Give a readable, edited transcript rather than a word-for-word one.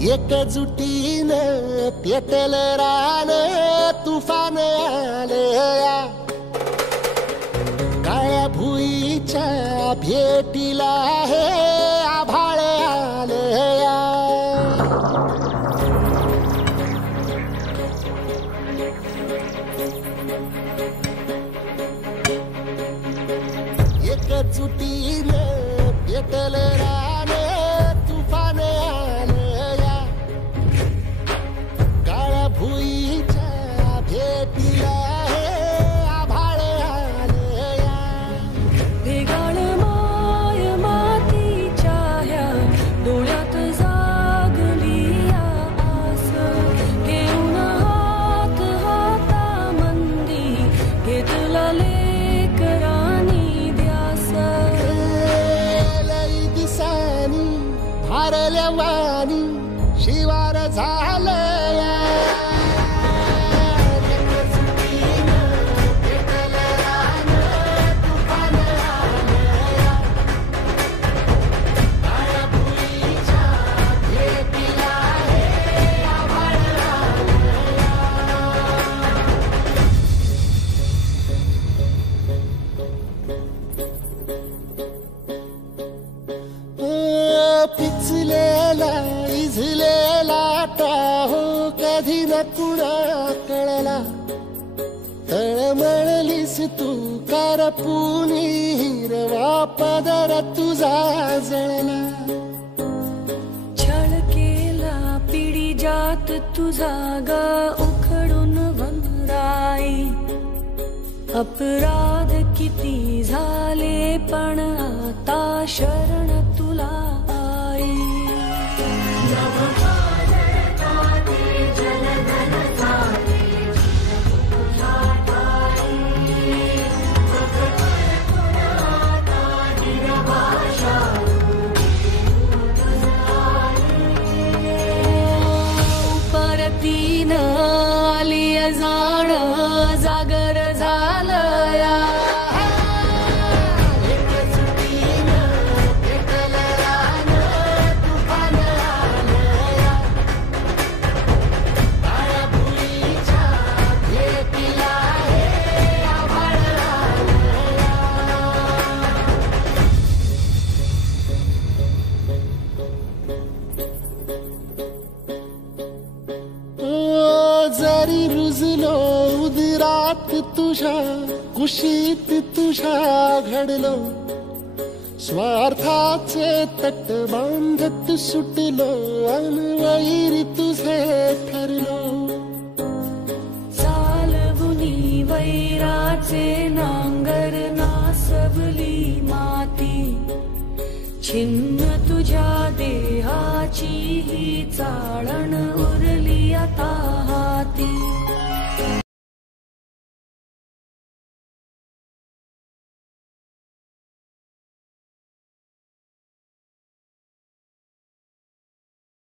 एकजुटीनं पेटल रान तुफान आलया काळ्या भुईच्या भेटीला हे आभाळ आलया एकजुटीनं पेटल रान तुफान आलया काळ्या भुईच्या भेटीला हे आभाळ आलया भेगाळ माय मातीच्या ह्या डोळ्यात जागली आस घेऊन हात हातामंदी घेतला लेकरानी ध्यास लई दिसानी भारल्या वाणी शिवार झालया पिचलेला इझलेला टाहो कधी न कुणा कळला तळमळलीस तू करपुनी हिरवा पदर तुझा जळला छळ केला पिढी जात तुझा ग उखडून वनराई अपराध किती झाले पण आता शरण तुला आई परतीन आली जाण जागर झालया जरी रुजलो उदरात तुझ्या कुशीत तुझ्या घडलो स्वार्थाचे तट बांधत सुटलो अनवैरी तुझे ठरलो चालवुनी वैराचे नांगर नासवली माती छिन्न तुझ्या देहाची ही चाळण उरली आता हाती